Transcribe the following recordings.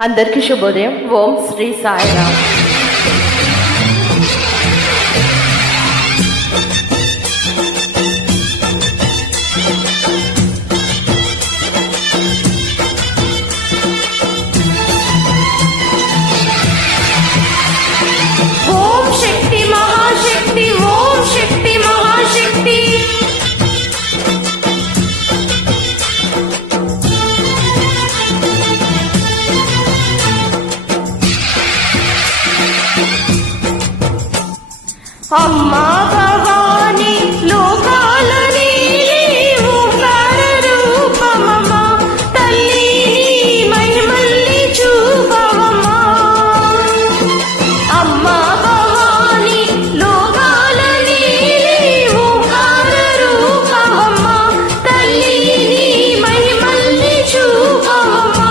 అందరికీ శుభోదయం. ఓం శ్రీ సాయిరామ్. ఓం శక్తి మహాశక్తి, ఓం శక్తి మహాశక్తి. అమ్మా భవాని లోకాలని ఓంకార రూపమమ్మా, తల్లి మహిమల్ని చూపవమ్మా. అమ్మా భవాని లోకాలని ఓంకార రూపమమ్మా, తల్లి మహిమల్ని చూపవమ్మా.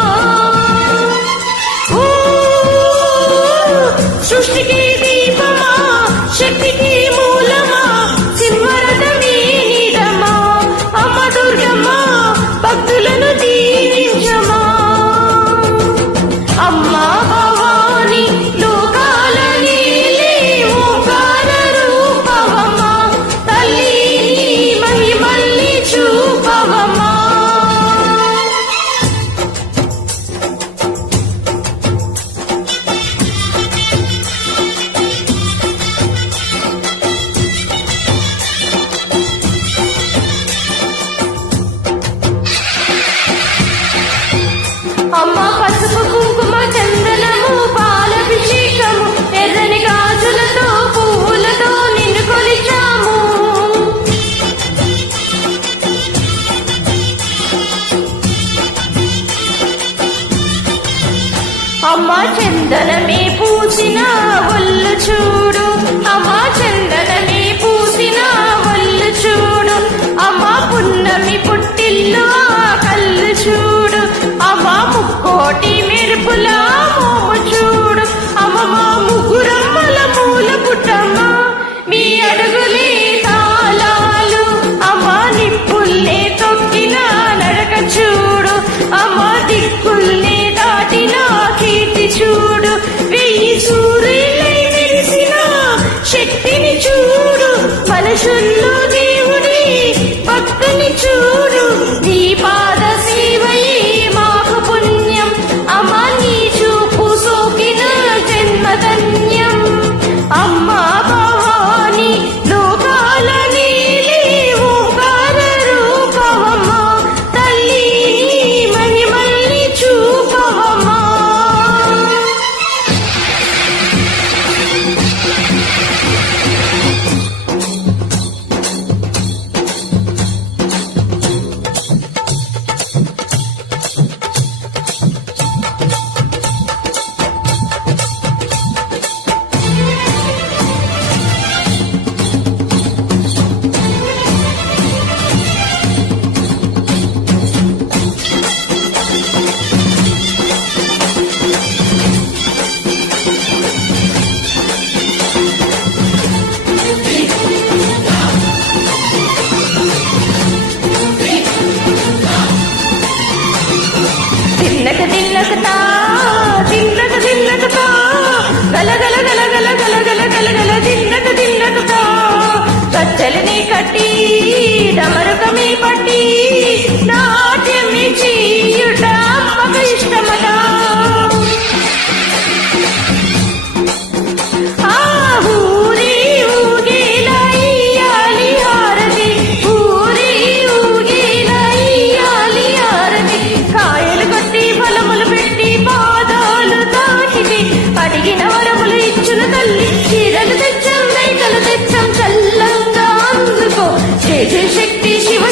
సృష్టికి దీపమా, శక్తికి మూలమా, సింహరథమే నీడమా, అమ్మ దుర్గమ్మ భక్తులను దీవించమా. అమ్మా భవాని లోకాల నీలే ఓంకార రూపవమ్మా, తల్లి మహిమల్ని చూపవమ్మా. అమ్మ పసుపు కుంకుమ చందనము పాలభిషేకము, ఎర్రని గాజులతో పువ్వులతో నిన్ను కొలిచాము. అమ్మ చందనమే పూసిన ఒళ్ళు చూడు, అమ్మ చందనమే పూసిన ఒళ్ళు చూడు, అమ్మ పున్నమి పుట్టిల్లు కళ్ళు చూడు, అమ్మ ముక్కోటి మెరుపుల మోము చూడు, అమ్మ మా ముగ్గురమ్మల మూల పుట్టమ్మ, మీ అడుగులే తాళాలు, అమ్మ నిప్పుల్నే తొక్కిన నడక చూడు, అమ్మ దిక్కుల్నే దాటిన కీర్తి చూడు, వెయ్యి సూర్యులై వెలిసిన శక్తిని చూడు, మనుషుల్లో దేవుడి భక్తుని చూడు, నీ పాద సేవయే మాకు పుణ్యం, అమ్మ నీ చూపు సోకిన జన్మధన్యం. అమ్మా భవాని లోకాల నీలే ఓంకార రూపవమ్మా, తల్లి మహిమల్ని చూపవమ్మా. తిన్నక తిన్నకతా, తిన్నక తిన్నకతా, గల గల గల గల గల గల గల గల తిన్నక తిన్నకతా, గచ్చలని కట్టి డమరుకమే పట్టి నాట్యమి చేయుట అమ్మకు ఇష్టమదా. ఊరి ఊగేలా ఇయ్యాలి హారతి, ఊరి ఊగేలా ఇయ్యాలి హారతి, కాయలు కొట్టి ఫలములు పెట్టి పాదాలు తాకిది, అడిగిన వరములు ఇచ్చును తల్లి, చీరలు తెచ్చం రైకలు తెచ్చం చల్లంగా అందుకో. జయ జయ శక్తి శివ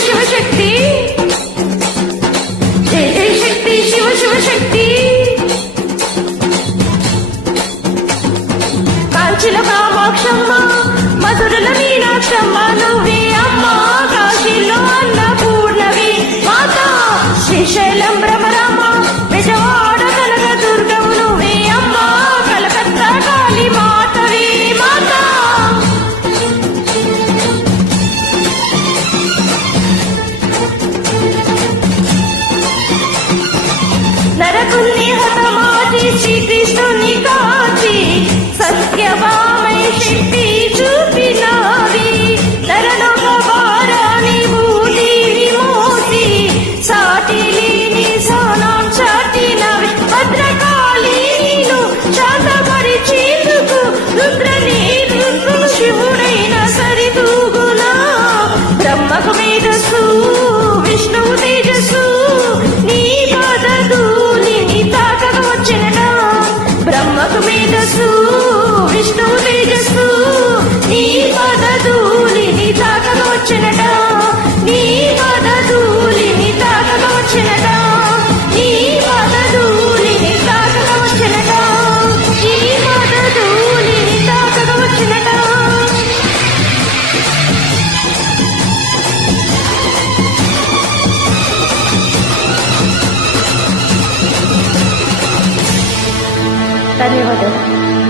లోక మేధస్సు విష్ణు తేజస్సు నీ పద ధూళిని తాకగా వచ్చినట నీ పద ధూళిని తాకగా వచ్చినట నీ పద ధూళిని తాకగా వచ్చినట నీ పద ధూళిని తాకగా వచ్చినట ధన్యవాదాలు.